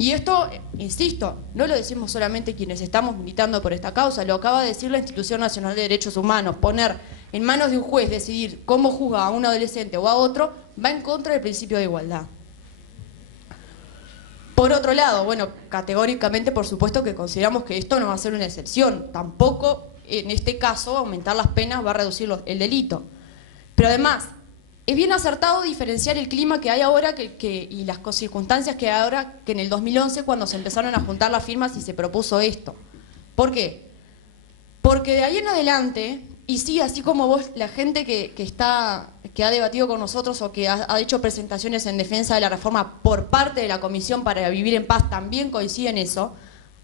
Y esto, insisto, no lo decimos solamente quienes estamos militando por esta causa, lo acaba de decir la Institución Nacional de Derechos Humanos. Poner en manos de un juez decidir cómo juzga a un adolescente o a otro va en contra del principio de igualdad. Por otro lado, bueno, categóricamente por supuesto que consideramos que esto no va a ser una excepción. Tampoco en este caso aumentar las penas va a reducir el delito. Pero además, es bien acertado diferenciar el clima que hay ahora y las circunstancias que hay ahora que en el 2011 cuando se empezaron a juntar las firmas y se propuso esto. ¿Por qué? Porque de ahí en adelante, y sí, así como vos, la gente que ha debatido con nosotros o que ha hecho presentaciones en defensa de la reforma por parte de la Comisión para Vivir en Paz también coincide en eso,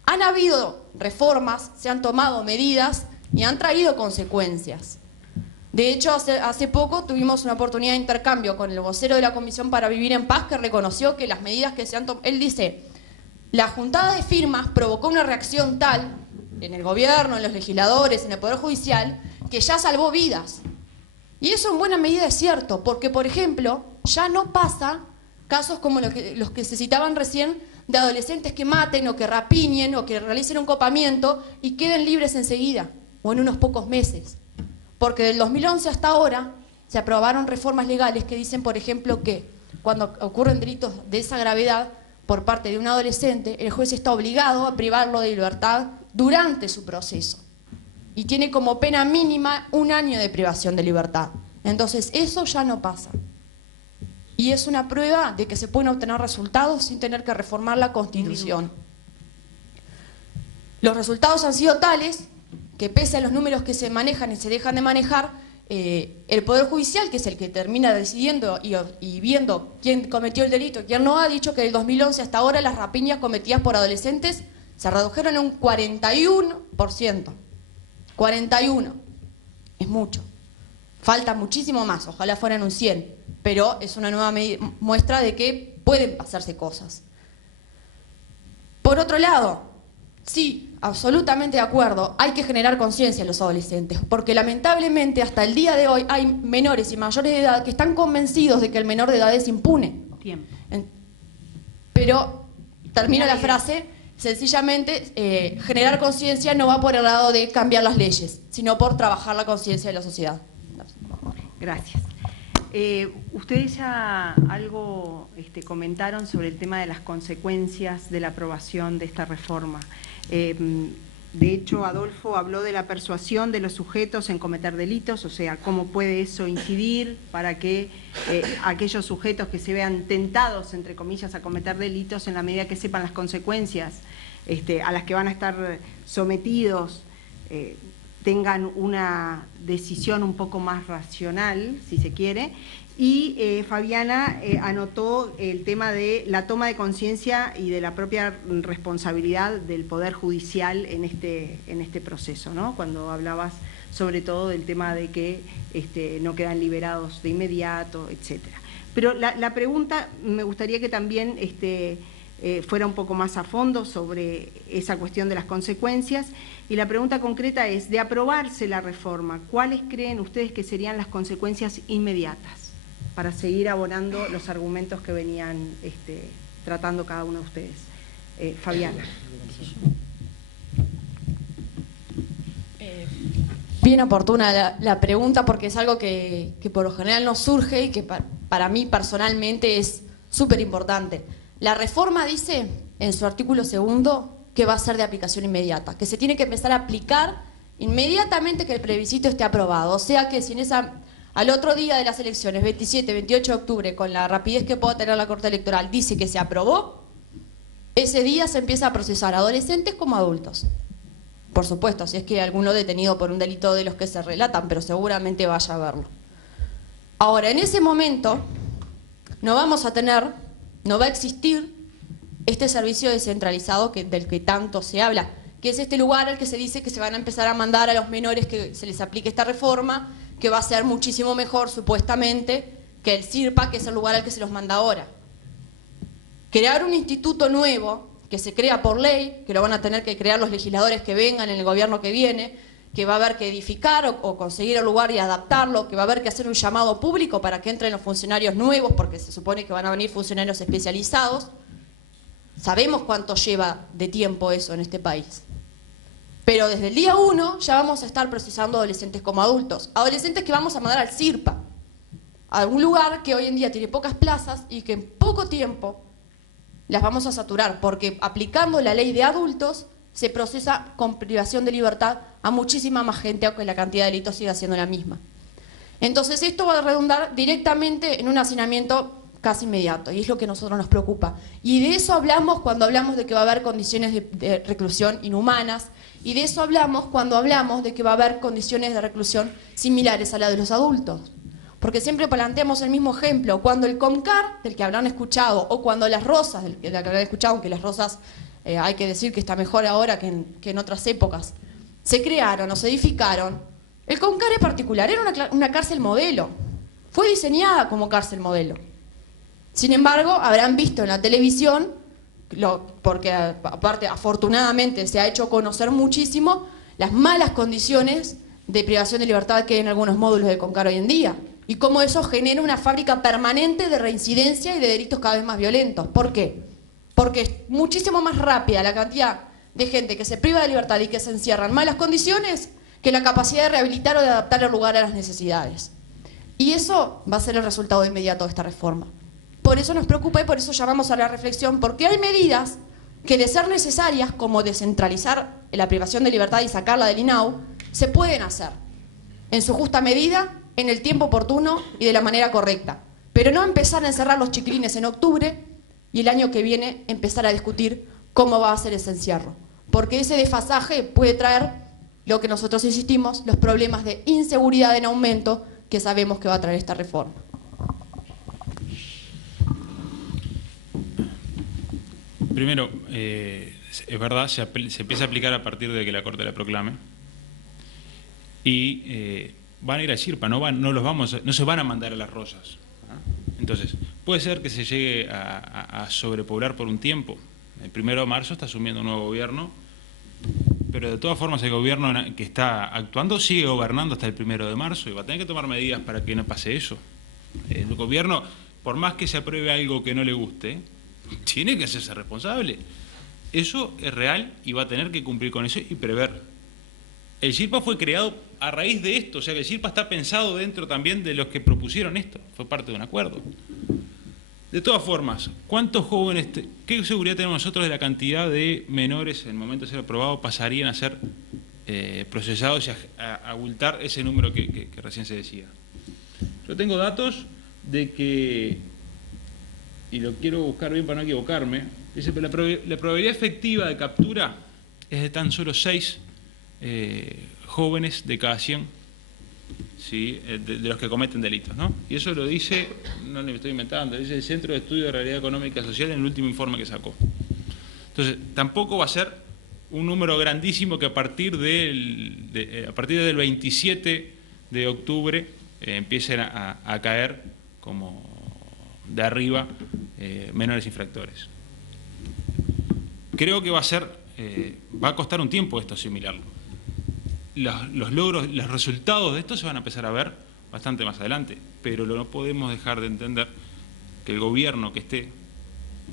han habido reformas, se han tomado medidas y han traído consecuencias. De hecho, hace poco tuvimos una oportunidad de intercambio con el vocero de la Comisión para Vivir en Paz que reconoció que las medidas que se han tomado, él dice, la juntada de firmas provocó una reacción tal en el gobierno, en los legisladores, en el Poder Judicial, que ya salvó vidas. Y eso en buena medida es cierto, porque por ejemplo, ya no pasa casos como los que se citaban recién de adolescentes que maten o que rapiñen o que realicen un copamiento y queden libres enseguida o en unos pocos meses. Porque del 2011 hasta ahora se aprobaron reformas legales que dicen, por ejemplo, que cuando ocurren delitos de esa gravedad por parte de un adolescente, el juez está obligado a privarlo de libertad durante su proceso. Y tiene como pena mínima 1 año de privación de libertad. Entonces, eso ya no pasa. Y es una prueba de que se pueden obtener resultados sin tener que reformar la Constitución. Los resultados han sido tales que pese a los números que se manejan y se dejan de manejar, el Poder Judicial, que es el que termina decidiendo y viendo quién cometió el delito y quién no, ha dicho que del 2011 hasta ahora las rapiñas cometidas por adolescentes se redujeron en un 41%. 41. Es mucho. Falta muchísimo más, ojalá fueran un 100, pero es una nueva muestra de que pueden pasarse cosas. Por otro lado, sí, absolutamente de acuerdo, hay que generar conciencia en los adolescentes, porque lamentablemente hasta el día de hoy hay menores y mayores de edad que están convencidos de que el menor de edad es impune. Tiempo. Pero, termino la frase, sencillamente generar conciencia no va por el lado de cambiar las leyes, sino por trabajar la conciencia de la sociedad. Gracias. Ustedes ya algo comentaron sobre el tema de las consecuencias de la aprobación de esta reforma. De hecho, Adolfo habló de la persuasión de los sujetos en cometer delitos, o sea, cómo puede eso incidir para que aquellos sujetos que se vean tentados, entre comillas, a cometer delitos, en la medida que sepan las consecuencias a las que van a estar sometidos, tengan una decisión un poco más racional, si se quiere. Y Fabiana anotó el tema de la toma de conciencia y de la propia responsabilidad del Poder Judicial en este proceso, ¿no? Cuando hablabas sobre todo del tema de que no quedan liberados de inmediato, etcétera. Pero la pregunta me gustaría que también fuera un poco más a fondo sobre esa cuestión de las consecuencias. Y la pregunta concreta es, de aprobarse la reforma, ¿cuáles creen ustedes que serían las consecuencias inmediatas para seguir abonando los argumentos que venían tratando cada uno de ustedes? Fabiana. Bien oportuna la pregunta porque es algo que por lo general nos surge y que para mí personalmente es súper importante. La reforma dice en su artículo 2 que va a ser de aplicación inmediata, que se tiene que empezar a aplicar inmediatamente que el plebiscito esté aprobado. O sea que si al otro día de las elecciones, 27, 28 de octubre, con la rapidez que pueda tener la Corte Electoral, dice que se aprobó, ese día se empieza a procesar adolescentes como adultos. Por supuesto, si es que hay alguno detenido por un delito de los que se relatan, pero seguramente vaya a verlo. Ahora, en ese momento, no va a existir este servicio descentralizado del que tanto se habla, que es este lugar al que se dice que se van a empezar a mandar a los menores que se les aplique esta reforma, que va a ser muchísimo mejor, supuestamente, que el CIRPA, que es el lugar al que se los manda ahora. Crear un instituto nuevo, que se crea por ley, que lo van a tener que crear los legisladores que vengan en el gobierno que viene, que va a haber que edificar o conseguir el lugar y adaptarlo, que va a haber que hacer un llamado público para que entren los funcionarios nuevos, porque se supone que van a venir funcionarios especializados. Sabemos cuánto lleva de tiempo eso en este país. Pero desde el día 1 ya vamos a estar procesando adolescentes como adultos. Adolescentes que vamos a mandar al CIRPA, a un lugar que hoy en día tiene pocas plazas y que en poco tiempo las vamos a saturar, porque aplicando la ley de adultos se procesa con privación de libertad a muchísima más gente, aunque la cantidad de delitos siga siendo la misma. Entonces esto va a redundar directamente en un hacinamiento casi inmediato, y es lo que a nosotros nos preocupa. Y de eso hablamos cuando hablamos de que va a haber condiciones de reclusión inhumanas, y de eso hablamos cuando hablamos de que va a haber condiciones de reclusión similares a las de los adultos. Porque siempre planteamos el mismo ejemplo, cuando el COMCAR, del que habrán escuchado, o cuando las Rosas, del que habrán escuchado, aunque las Rosas hay que decir que está mejor ahora que en otras épocas, se crearon o se edificaron, el COMCAR en particular era una cárcel modelo, fue diseñada como cárcel modelo. Sin embargo, habrán visto en la televisión, porque aparte afortunadamente se ha hecho conocer muchísimo, las malas condiciones de privación de libertad que hay en algunos módulos de COMCAR hoy en día. Y cómo eso genera una fábrica permanente de reincidencia y de delitos cada vez más violentos. ¿Por qué? Porque es muchísimo más rápida la cantidad de gente que se priva de libertad y que se encierra en malas condiciones que la capacidad de rehabilitar o de adaptar el lugar a las necesidades. Y eso va a ser el resultado inmediato de esta reforma. Por eso nos preocupa y por eso llamamos a la reflexión, porque hay medidas que, de ser necesarias, como descentralizar la privación de libertad y sacarla del INAU, se pueden hacer en su justa medida, en el tiempo oportuno y de la manera correcta. Pero no empezar a encerrar los chiquilines en octubre y el año que viene empezar a discutir cómo va a ser ese encierro. Porque ese desfasaje puede traer, lo que nosotros insistimos, los problemas de inseguridad en aumento que sabemos que va a traer esta reforma. Primero, es verdad, se empieza a aplicar a partir de que la Corte la proclame. Y van a ir a CIRPA, no se van a mandar a las Rosas. Entonces, puede ser que se llegue a sobrepoblar por un tiempo. El 1 de marzo está asumiendo un nuevo gobierno, pero de todas formas el gobierno que está actuando sigue gobernando hasta el 1 de marzo y va a tener que tomar medidas para que no pase eso. El gobierno, por más que se apruebe algo que no le guste, tiene que hacerse responsable. Eso es real y va a tener que cumplir con eso y prever. El CIRPA fue creado a raíz de esto, o sea que el CIRPA está pensado dentro también de los que propusieron esto, fue parte de un acuerdo. De todas formas, ¿cuántos jóvenes, qué seguridad tenemos nosotros de la cantidad de menores en el momento de ser aprobados pasarían a ser procesados y a abultar ese número que recién se decía? Yo tengo datos de que, y lo quiero buscar bien para no equivocarme, dice que la probabilidad efectiva de captura es de tan solo 6 jóvenes de cada 100, ¿sí? de los que cometen delitos, ¿no? Y eso lo dice, no lo estoy inventando, dice el Centro de Estudio de Realidad Económica y Social en el último informe que sacó. Entonces, tampoco va a ser un número grandísimo que a partir del 27 de octubre empiecen a caer como de arriba menores infractores. Creo que va a costar un tiempo esto asimilarlo. Los logros, los resultados de esto se van a empezar a ver bastante más adelante, pero no podemos dejar de entender que el gobierno que esté,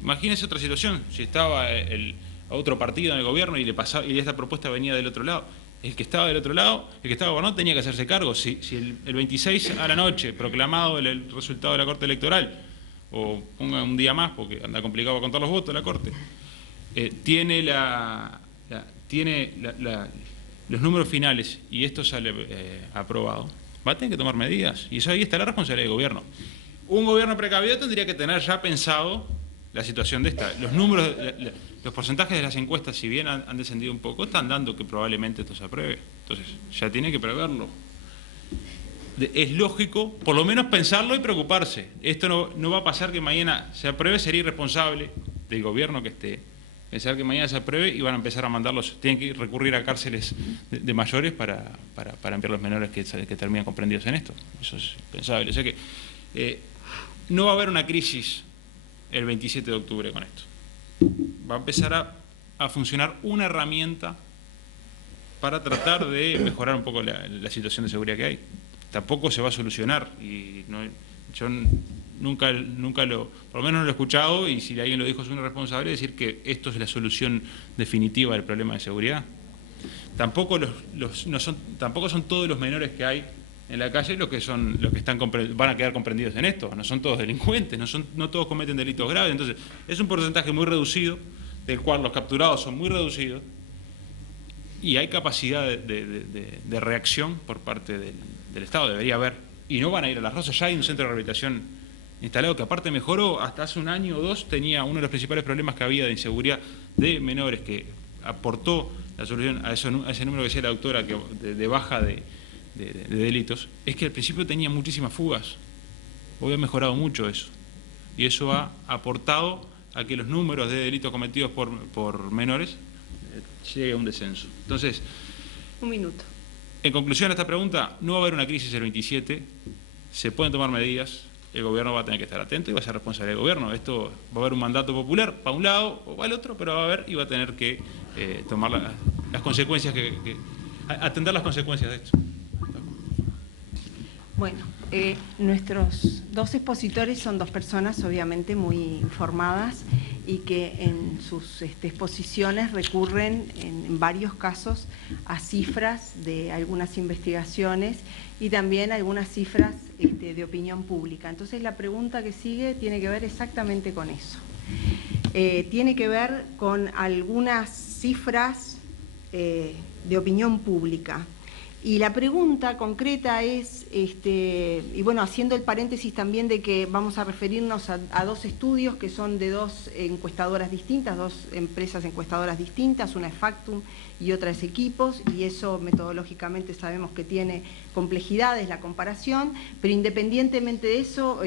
imagínense otra situación, si estaba a otro partido en el gobierno y esta propuesta venía del otro lado, el que estaba del otro lado, el que estaba gobernando tenía que hacerse cargo. Si el 26 a la noche, proclamado el resultado de la Corte Electoral, o ponga un día más porque anda complicado contar los votos de la Corte, tiene los números finales y esto sale aprobado, va a tener que tomar medidas y eso ahí está la responsabilidad del gobierno. Un gobierno precavido tendría que tener ya pensado la situación de esta. Los números, los porcentajes de las encuestas, si bien han descendido un poco, están dando que probablemente esto se apruebe. Entonces ya tiene que preverlo. Es lógico, por lo menos pensarlo y preocuparse. Esto no va a pasar que mañana se apruebe, sería irresponsable del gobierno que esté pensar que mañana se apruebe y van a empezar a mandarlos, tienen que recurrir a cárceles de mayores para enviar los menores que terminan comprendidos en esto. Eso es pensable. O sea que no va a haber una crisis el 27 de octubre con esto. Va a empezar a funcionar una herramienta para tratar de mejorar un poco la situación de seguridad que hay. Tampoco se va a solucionar y yo nunca por lo menos no lo he escuchado, y si alguien lo dijo es una responsable, decir que esto es la solución definitiva del problema de seguridad. Tampoco tampoco son todos los menores que hay en la calle los que van a quedar comprendidos en esto. No son todos delincuentes, no todos cometen delitos graves. Entonces, es un porcentaje muy reducido, del cual los capturados son muy reducidos, y hay capacidad de reacción por parte del Estado, debería haber. Y no van a ir a Las Rosas, ya hay un centro de rehabilitación instalado que aparte mejoró. Hasta hace un año o dos tenía uno de los principales problemas que había de inseguridad de menores, que aportó la solución a ese número que decía la doctora, de baja de delitos, es que al principio tenía muchísimas fugas. Hoy ha mejorado mucho eso, y eso ha aportado a que los números de delitos cometidos por menores llegue a un descenso. Entonces, un minuto. En conclusión a esta pregunta, no va a haber una crisis el 27, se pueden tomar medidas, el gobierno va a tener que estar atento y va a ser responsable del gobierno. Esto va a haber un mandato popular para un lado o para el otro, pero va a haber y va a tener que tomar las consecuencias, atender las consecuencias de esto. Bueno, nuestros dos expositores son dos personas obviamente muy informadas y que en sus exposiciones recurren en varios casos a cifras de algunas investigaciones y también algunas cifras de opinión pública. Entonces la pregunta que sigue tiene que ver exactamente con eso. Tiene que ver con algunas cifras de opinión pública. Y la pregunta concreta es, y bueno, haciendo el paréntesis también de que vamos a referirnos a dos estudios que son de dos encuestadoras distintas, dos empresas encuestadoras distintas, una es Factum y otra es Equipos, y eso metodológicamente sabemos que tiene complejidades la comparación, pero independientemente de eso,